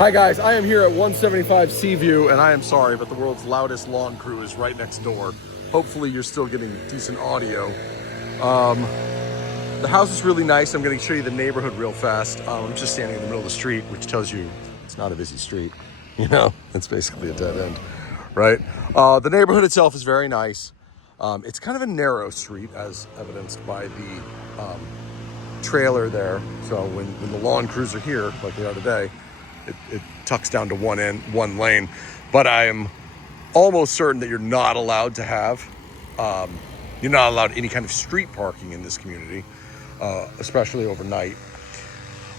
Hi guys, I am here at 175 Seaview, and I am sorry, but the world's loudest lawn crew is right next door. Hopefully you're still getting decent audio. The house is really nice. I'm going to show you the neighborhood real fast. I'm just standing in the middle of the street, which tells you it's not a busy street. You know, it's basically a dead end, right? The neighborhood itself is very nice. It's kind of a narrow street, as evidenced by the trailer there. So when the lawn crews are here, like they are today, it tucks down to one lane. But I am almost certain that you're not allowed to have, you're not allowed any kind of street parking in this community, especially overnight.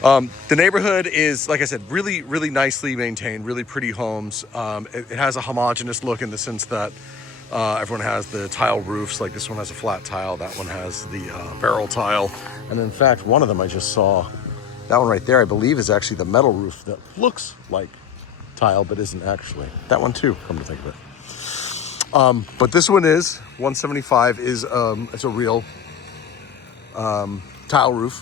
The neighborhood is, like I said, really, really nicely maintained, really pretty homes. It has a homogeneous look in the sense that everyone has the tile roofs. Like this one has a flat tile, that one has the barrel tile. And in fact, one of them I just saw, that one right there, I believe is actually the metal roof that looks like tile, but isn't actually. That one too, come to think of it. But this one is, 175 is, it's a real tile roof.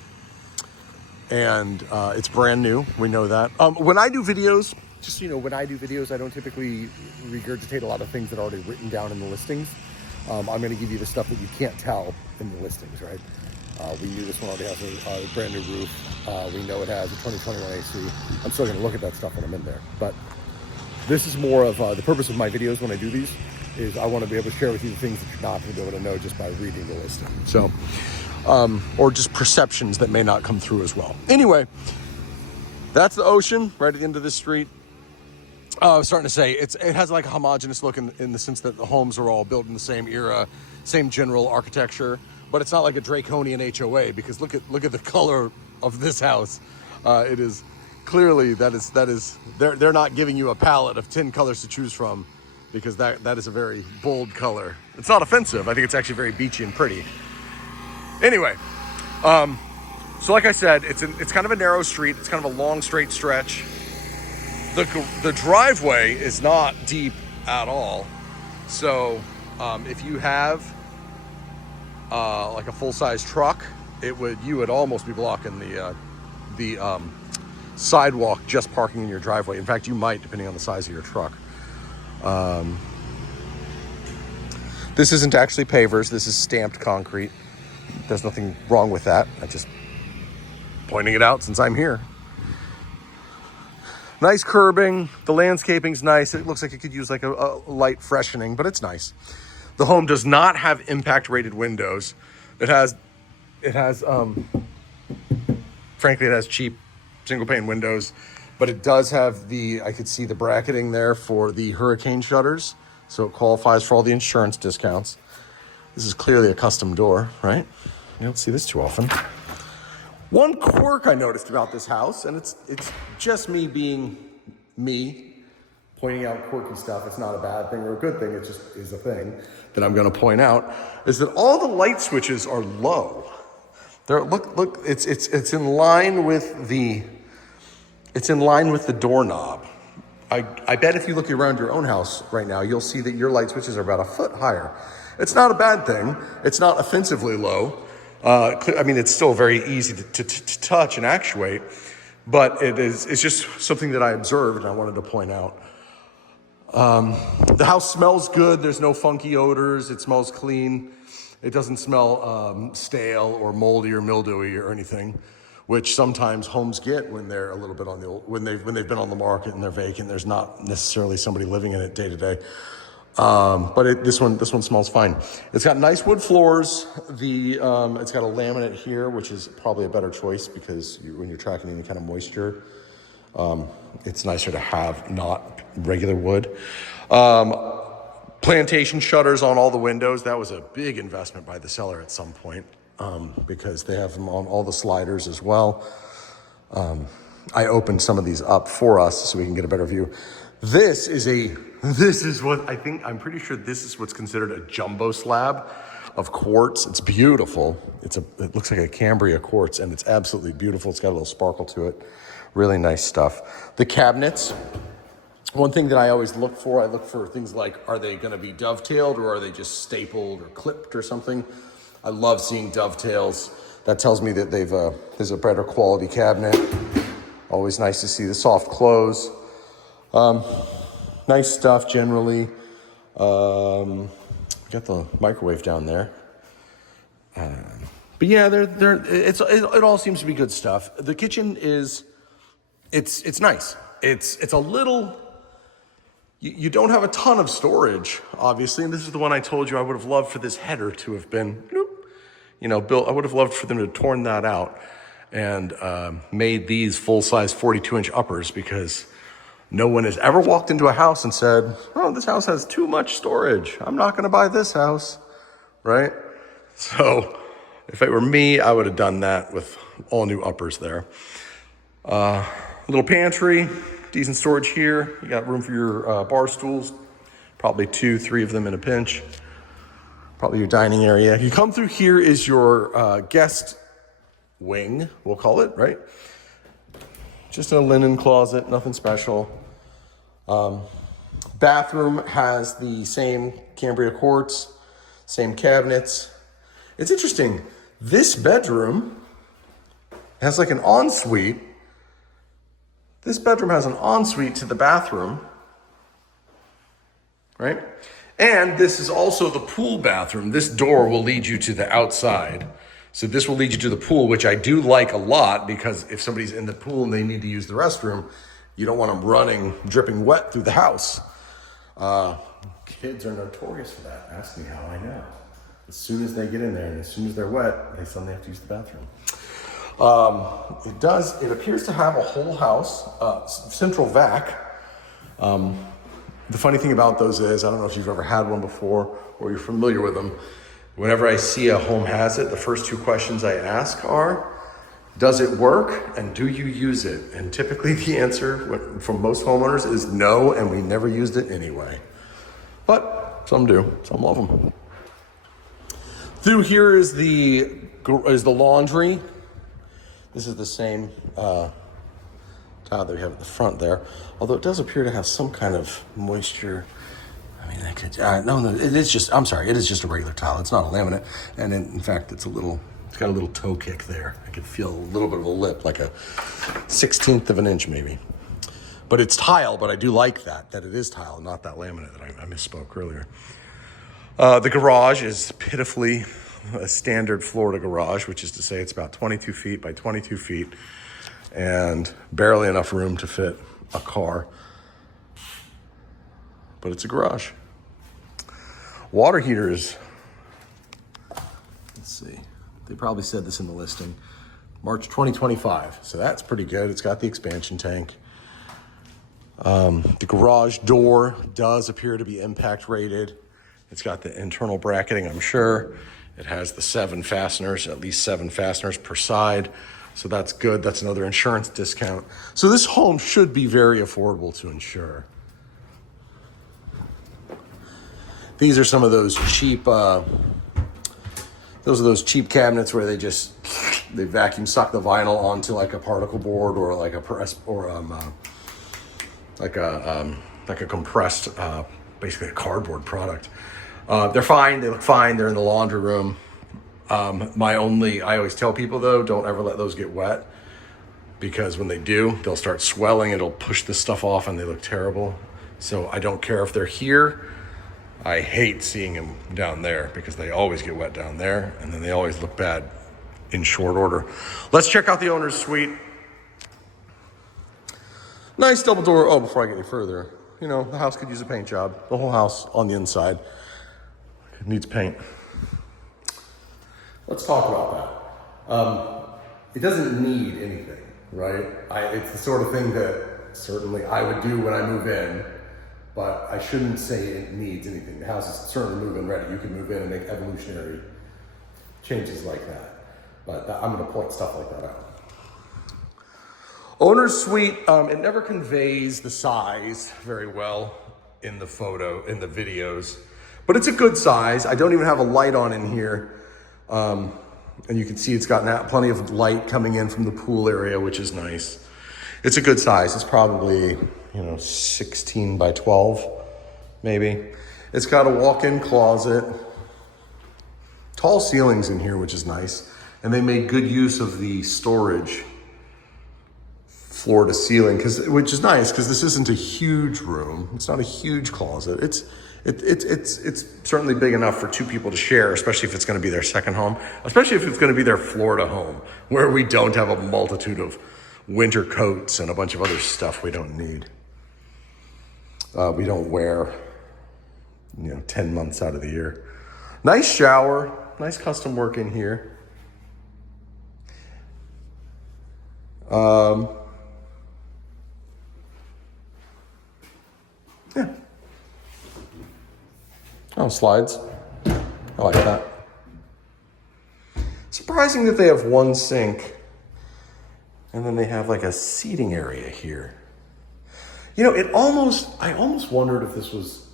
And it's brand new, we know that. When I do videos, just so you know, when I do videos, I don't typically regurgitate a lot of things that are already written down in the listings. I'm gonna give you the stuff that you can't tell in the listings, right? We knew this one already has a brand new roof. We know it has a 2021 AC. I'm still gonna look at that stuff when I'm in there. But this is more of the purpose of my videos when I do these is I wanna be able to share with you the things that you're not gonna be able to know just by reading the listing. So, or just perceptions that may not come through as well. Anyway, that's the ocean right at the end of this street. I was starting to say, it has like a homogeneous look in the sense that the homes are all built in the same era, same general architecture, but it's not like a draconian HOA because look at the color of this house. It is clearly, they're not giving you a palette of 10 colors to choose from because that is a very bold color. It's not offensive. I think it's actually very beachy and pretty. Anyway, so like I said, it's kind of a narrow street. It's kind of a long, straight stretch. The driveway is not deep at all. So if you have like a full-size truck, you would almost be blocking the sidewalk just parking in your driveway. In fact, you might, depending on the size of your truck. This isn't actually pavers. This is stamped concrete. There's nothing wrong with that. I'm just pointing it out since I'm here. Nice curbing. The landscaping's nice. It looks like it could use like a light freshening, but it's nice. The home does not have impact rated windows. It has frankly, it has cheap single pane windows, but it does have I could see the bracketing there for the hurricane shutters. So it qualifies for all the insurance discounts. This is clearly a custom door, right? You don't see this too often. One quirk I noticed about this house, and it's just me being me, pointing out quirky stuff. It's not a bad thing or a good thing. It just is a thing that I'm going to point out. Is that all the light switches are low. Look. It's in line with the doorknob. I bet if you look around your own house right now, you'll see that your light switches are about a foot higher. It's not a bad thing. It's not offensively low. I mean, it's still very easy to touch and actuate, but it's just something that I observed and I wanted to point out. The house smells good. There's no funky odors. It smells clean. It doesn't smell stale or moldy or mildewy or anything, which sometimes homes get when they're a little bit on when they've been on the market and they're vacant. There's not necessarily somebody living in it day to day. But this one smells fine. It's got nice wood floors. It's got a laminate here, which is probably a better choice because when you're tracking any kind of moisture, it's nicer to have not regular wood. Plantation shutters on all the windows. That was a big investment by the seller at some point, because they have them on all the sliders as well. I opened some of these up for us so we can get a better view. This is what I'm pretty sure this is what's considered a jumbo slab of quartz. It's beautiful. It looks like a Cambria quartz and it's absolutely beautiful. It's got a little sparkle to it. Really nice stuff. The cabinets, one thing that I always look for things like, are they gonna be dovetailed or are they just stapled or clipped or something? I love seeing dovetails. That tells me that there's a better quality cabinet. Always nice to see the soft close. Nice stuff generally. Got the microwave down there. But yeah, it all seems to be good stuff. The kitchen is, it's nice. It's a little, you don't have a ton of storage, obviously. And this is the one I told you I would have loved for this header to have been, built. I would have loved for them to have torn that out and made these full-size 42-inch uppers, because no one has ever walked into a house and said, oh, this house has too much storage. I'm not going to buy this house, right? So if it were me, I would have done that with all new uppers there. Little pantry, decent storage here. You got room for your bar stools, probably 2-3 of them in a pinch. Probably your dining area. You come through here is your guest wing, we'll call it, right? Just a linen closet, nothing special. Bathroom has the same Cambria quartz, same cabinets. It's interesting. This bedroom has like an ensuite. This bedroom has an ensuite to the bathroom, right? And this is also the pool bathroom. This door will lead you to the outside. So this will lead you to the pool, which I do like a lot, because if somebody's in the pool and they need to use the restroom, you don't want them running, dripping wet through the house. Kids are notorious for that. Ask me how I know. As soon as they get in there and as soon as they're wet, they suddenly have to use the bathroom. It appears to have a whole house, central vac. The funny thing about those is, I don't know if you've ever had one before or you're familiar with them. Whenever I see a home has it, the first 2 questions I ask are, does it work and do you use it? And typically the answer from most homeowners is no, and we never used it anyway. But some do, some love them. Through here is the laundry. This is the same tile that we have at the front there, although it does appear to have some kind of moisture. I mean, I could, no, it is just a regular tile. It's not a laminate. And in fact, it's got a little toe kick there. I could feel a little bit of a lip, like a 1/16 of an inch maybe. But it's tile, but I do like that it is tile, not that laminate that I misspoke earlier. The garage is pitifully a standard Florida garage, which is to say it's about 22 feet by 22 feet and barely enough room to fit a car. But it's a garage. Water heaters. Let's see. They probably said this in the listing. March 2025. So that's pretty good. It's got the expansion tank. The garage door does appear to be impact rated. It's got the internal bracketing, I'm sure. It has the 7 fasteners, at least 7 fasteners per side. So that's good. That's another insurance discount. So this home should be very affordable to insure. These are some of those cheap, those are those cheap cabinets where they vacuum suck the vinyl onto like a particle board or like a press or like a compressed, basically a cardboard product. They're fine. They look fine. They're in the laundry room. I always tell people though, don't ever let those get wet, because when they do, they'll start swelling. It'll push the stuff off and they look terrible. So I don't care if they're here. I hate seeing them down there because they always get wet down there and then they always look bad in short order. Let's check out the owner's suite. Nice double door. Oh, before I get any further, the house could use a paint job. The whole house on the inside needs paint. Let's talk about that. It doesn't need anything, right? It's the sort of thing that certainly I would do when I move in, but I shouldn't say it needs anything. The house is certainly move-in ready. You can move in and make evolutionary changes like that. But I'm gonna point stuff like that out. Owner's suite, it never conveys the size very well in the videos, but it's a good size. I don't even have a light on in here. And you can see it's got plenty of light coming in from the pool area, which is nice. It's a good size. It's probably, 16 by 12, maybe. It's got a walk-in closet, tall ceilings in here, which is nice. And they made good use of the storage floor to ceiling, which is nice because this isn't a huge room. It's not a huge closet. It's certainly big enough for two people to share, especially if it's going to be their second home, especially if it's going to be their Florida home, where we don't have a multitude of winter coats and a bunch of other stuff we don't need. We don't wear, 10 months out of the year. Nice shower, nice custom work in here. Yeah. Oh, slides. I like that. Surprising that they have one sink and then they have like a seating area here. I almost wondered if this was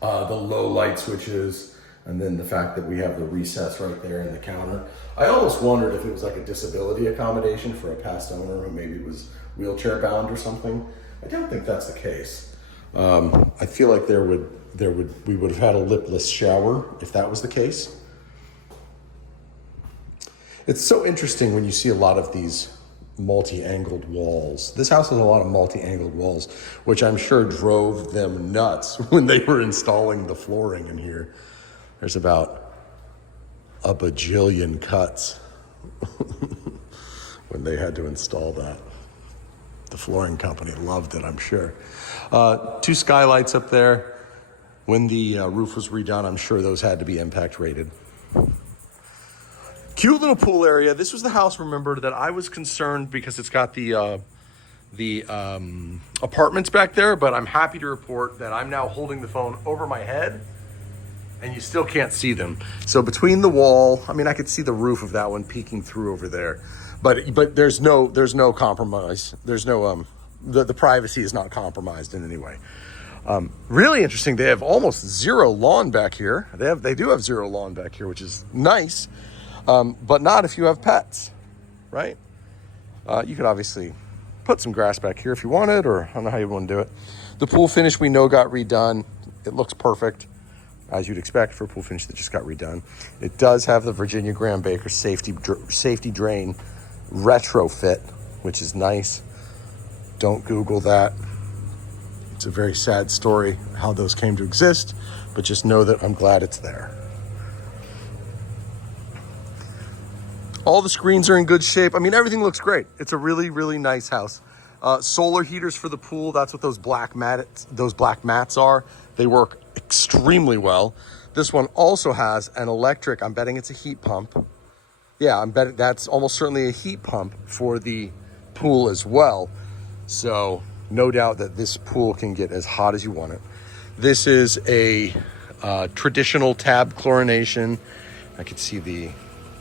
the low light switches and then the fact that we have the recess right there in the counter. I almost wondered if it was like a disability accommodation for a past owner who maybe was wheelchair bound or something. I don't think that's the case. I feel like we would have had a lipless shower if that was the case. It's so interesting when you see a lot of these multi-angled walls. This house has a lot of multi-angled walls, which I'm sure drove them nuts when they were installing the flooring in here. There's about a bajillion cuts when they had to install that. The flooring company loved it, I'm sure. 2 skylights up there. When the roof was redone, I'm sure those had to be impact rated. Cute little pool area. This was the house, remember, that I was concerned because it's got the apartments back there, but I'm happy to report that I'm now holding the phone over my head and you still can't see them. So between the wall, I could see the roof of that one peeking through over there, but there's no compromise. There's no, the privacy is not compromised in any way. Really interesting. They have almost zero lawn back here. They do have zero lawn back here, which is nice. But not if you have pets, right? You could obviously put some grass back here if you wanted, or I don't know how you want to do it. The pool finish we know got redone. It looks perfect, as you'd expect for a pool finish that just got redone. It does have the Virginia Graham Baker safety drain retrofit, which is nice. Don't Google that. It's a very sad story how those came to exist, but just know that I'm glad it's there. All the screens are in good shape. Everything looks great. It's a really, really nice house. Solar heaters for the pool. That's what those black mats are. They work extremely well. This one also has an electric, I'm betting it's a heat pump. Yeah, I'm betting that's almost certainly a heat pump for the pool as well. So no doubt that this pool can get as hot as you want it. This is a traditional tab chlorination. I can see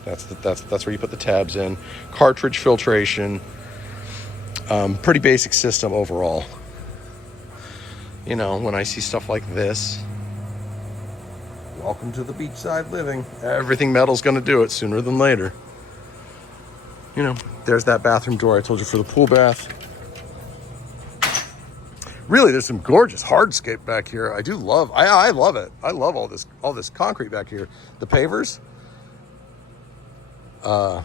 that's where you put the tabs in. Cartridge filtration. Pretty basic system overall. When I see stuff like this, welcome to the beachside living. Everything metal's going to do it sooner than later. There's that bathroom door I told you for the pool bath. Really, there's some gorgeous hardscape back here. I love it. I love all this concrete back here. The pavers. Yeah,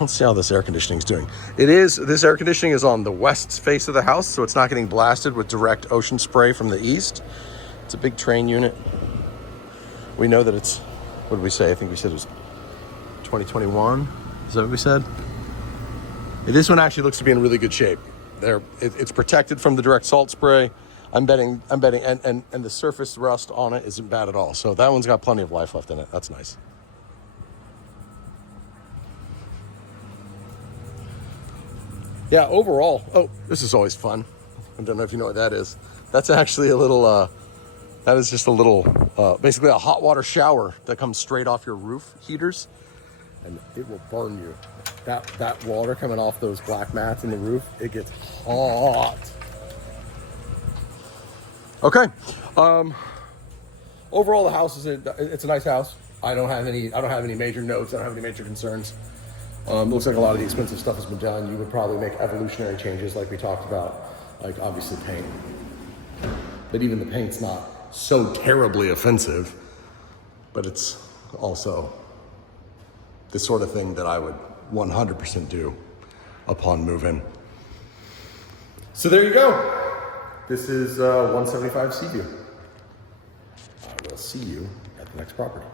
let's see how this air conditioning is doing. This air conditioning is on the west face of the house, so it's not getting blasted with direct ocean spray from the east. It's a big train unit. We know that it's, what did we say? I think we said it was 2021. Is that what we said? This one actually looks to be in really good shape. It's protected from the direct salt spray. I'm betting, and the surface rust on it isn't bad at all. So that one's got plenty of life left in it. That's nice. Yeah, overall, this is always fun. I don't know if you know what that is. That's actually a little, basically a hot water shower that comes straight off your roof heaters, and it will burn you. That water coming off those black mats in the roof, it gets hot. Okay. Overall, the house it's a nice house. I don't have any major notes. I don't have any major concerns. Looks like a lot of the expensive stuff has been done. You would probably make evolutionary changes like we talked about, like obviously paint. But even the paint's not so terribly offensive, but it's also the sort of thing that I would 100% due upon move-in. So there you go. This is 175 Seaview. I will see you at the next property.